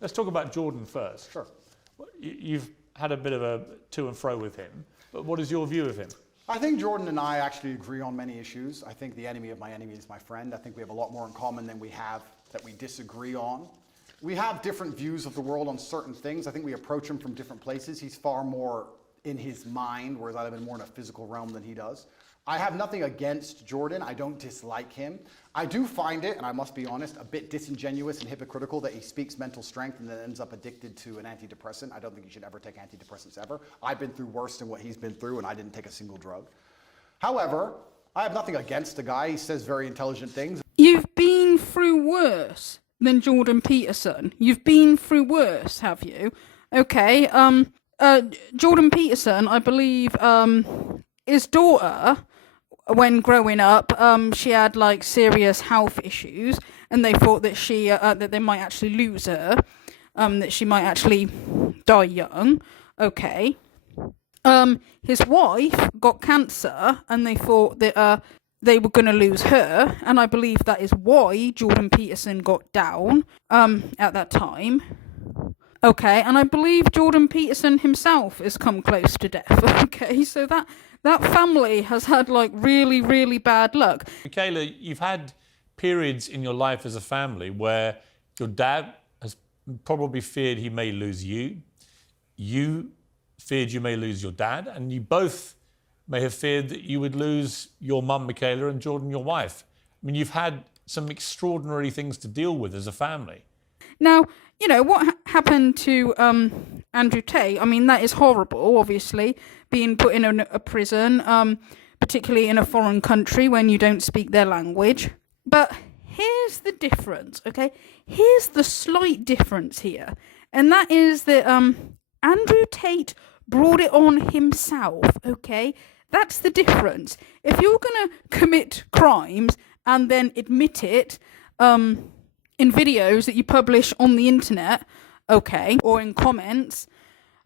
Let's talk about Jordan first. Sure. You've had a bit of a to and fro with him, but what is your view of him? I think Jordan and I actually agree on many issues. I think the enemy of my enemy is my friend. I think we have a lot more in common than we have that we disagree on. We have different views of the world on certain things. I think we approach him from different places. He's far more in his mind, whereas I've been more in a physical realm than he does. I have nothing against Jordan. I don't dislike him. I do find it, and I must be honest, a bit disingenuous and hypocritical that he speaks mental strength and then ends up addicted to an antidepressant. I don't think he should ever take antidepressants ever. I've been through worse than what he's been through, and I didn't take a single drug. However, I have nothing against the guy. He says very intelligent things. You've been through worse than Jordan Peterson. You've been through worse, have you? Okay, Jordan Peterson, I believe, his daughter, when growing up, she had like serious health issues, and they thought that that they might actually lose her, that she might actually die young. Okay. His wife got cancer, and they thought that they were going to lose her, and I believe that is why Jordan Peterson got down at that time. Okay, and I believe Jordan Peterson himself has come close to death. Okay, so that family has had like really, really bad luck. Michaela, you've had periods in your life as a family where your dad has probably feared he may lose you. You feared you may lose your dad, and you both may have feared that you would lose your mum, Michaela, and Jordan, your wife. I mean, you've had some extraordinary things to deal with as a family. Now, you know, what happened to Andrew Tate, I mean, that is horrible, obviously, being put in a prison, particularly in a foreign country when you don't speak their language. But here's the difference, okay? Here's the slight difference here. And that is that Andrew Tate brought it on himself, okay? That's the difference. If you're going to commit crimes and then admit it, in videos that you publish on the internet, okay, or in comments,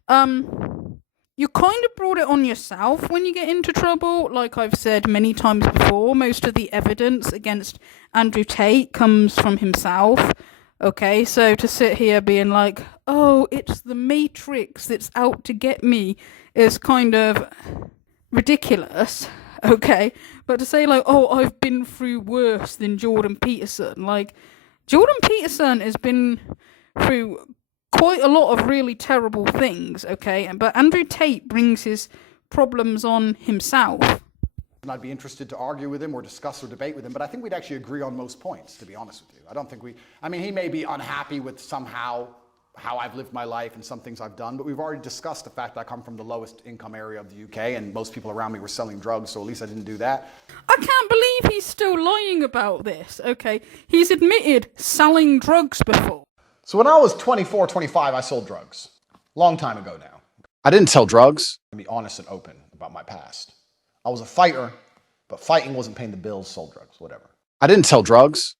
you kind of brought it on yourself when you get into trouble. Like I've said many times before, most of the evidence against Andrew Tate comes from himself, okay? So to sit here being like, oh, it's the Matrix that's out to get me is kind of ridiculous, okay? But to say like, oh, I've been through worse than Jordan Peterson, like, Jordan Peterson has been through quite a lot of really terrible things, okay? But Andrew Tate brings his problems on himself. And I'd be interested to argue with him or discuss or debate with him, but I think we'd actually agree on most points, to be honest with you. I don't think he may be unhappy with somehow how I've lived my life and some things I've done, but we've already discussed the fact that I come from the lowest income area of the UK, and most people around me were selling drugs, so at least I didn't do that. I can't believe he's still lying about this, okay? He's admitted selling drugs before. So when I was 24, 25, I sold drugs. Long time ago now. I didn't sell drugs. I'm going to be honest and open about my past. I was a fighter, but fighting wasn't paying the bills, sold drugs, whatever. I didn't sell drugs.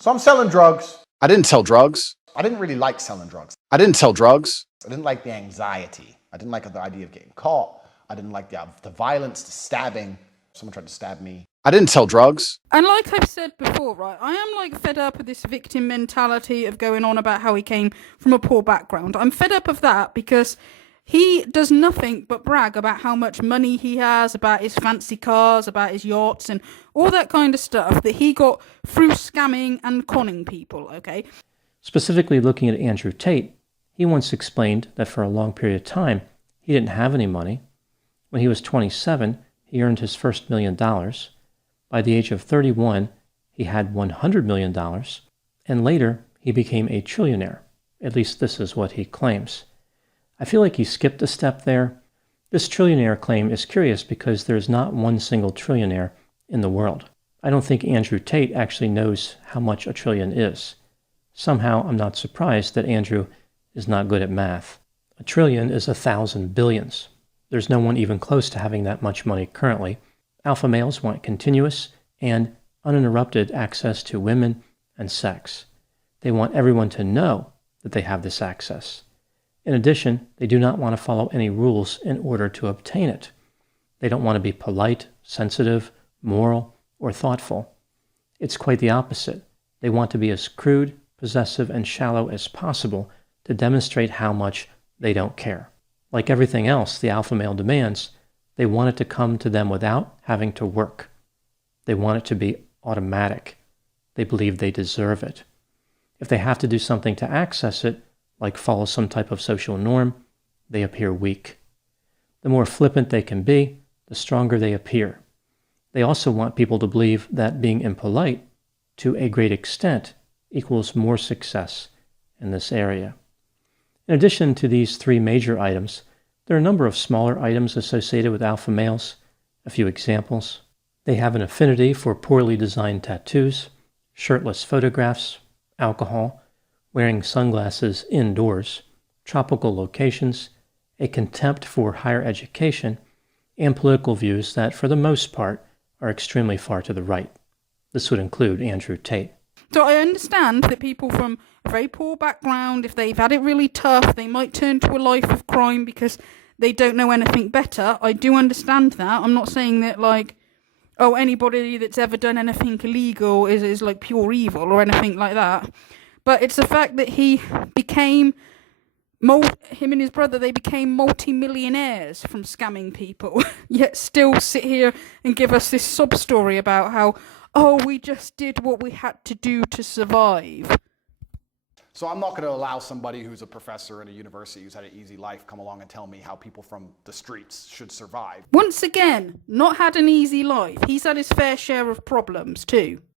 So I'm selling drugs. I didn't sell drugs. I didn't really like selling drugs. I didn't sell drugs. I didn't like the anxiety. I didn't like the idea of getting caught. I didn't like the violence, the stabbing. Someone tried to stab me. I didn't sell drugs. And like I've said before, right, I am like fed up with this victim mentality of going on about how he came from a poor background. I'm fed up of that because he does nothing but brag about how much money he has, about his fancy cars, about his yachts, and all that kind of stuff that he got through scamming and conning people, okay? Specifically looking at Andrew Tate, he once explained that for a long period of time, he didn't have any money. When he was 27, he earned his first $1 million. By the age of 31, he had $100 million, and later he became a trillionaire. At least this is what he claims. I feel like he skipped a step there. This trillionaire claim is curious because there's not one single trillionaire in the world. I don't think Andrew Tate actually knows how much a trillion is. Somehow, I'm not surprised that Andrew is not good at math. A trillion is 1,000 billions. There's no one even close to having that much money currently. Alpha males want continuous and uninterrupted access to women and sex. They want everyone to know that they have this access. In addition, they do not want to follow any rules in order to obtain it. They don't want to be polite, sensitive, moral, or thoughtful. It's quite the opposite. They want to be as crude, possessive, and shallow as possible to demonstrate how much they don't care. Like everything else the alpha male demands, they want it to come to them without having to work. They want it to be automatic. They believe they deserve it. If they have to do something to access it, like follow some type of social norm, they appear weak. The more flippant they can be, the stronger they appear. They also want people to believe that being impolite, to a great extent, equals more success in this area. In addition to these three major items, there are a number of smaller items associated with alpha males. A few examples. They have an affinity for poorly designed tattoos, shirtless photographs, alcohol, wearing sunglasses indoors, tropical locations, a contempt for higher education, and political views that, for the most part, are extremely far to the right. This would include Andrew Tate. So I understand that people from a very poor background, if they've had it really tough, they might turn to a life of crime because they don't know anything better. I do understand that. I'm not saying that, like, oh, anybody that's ever done anything illegal is like pure evil or anything like that. But it's the fact that him and his brother, they became multi-millionaires from scamming people, yet still sit here and give us this sob story about how, oh, we just did what we had to do to survive. So I'm not going to allow somebody who's a professor at a university who's had an easy life come along and tell me how people from the streets should survive. Once again, not had an easy life. He's had his fair share of problems too.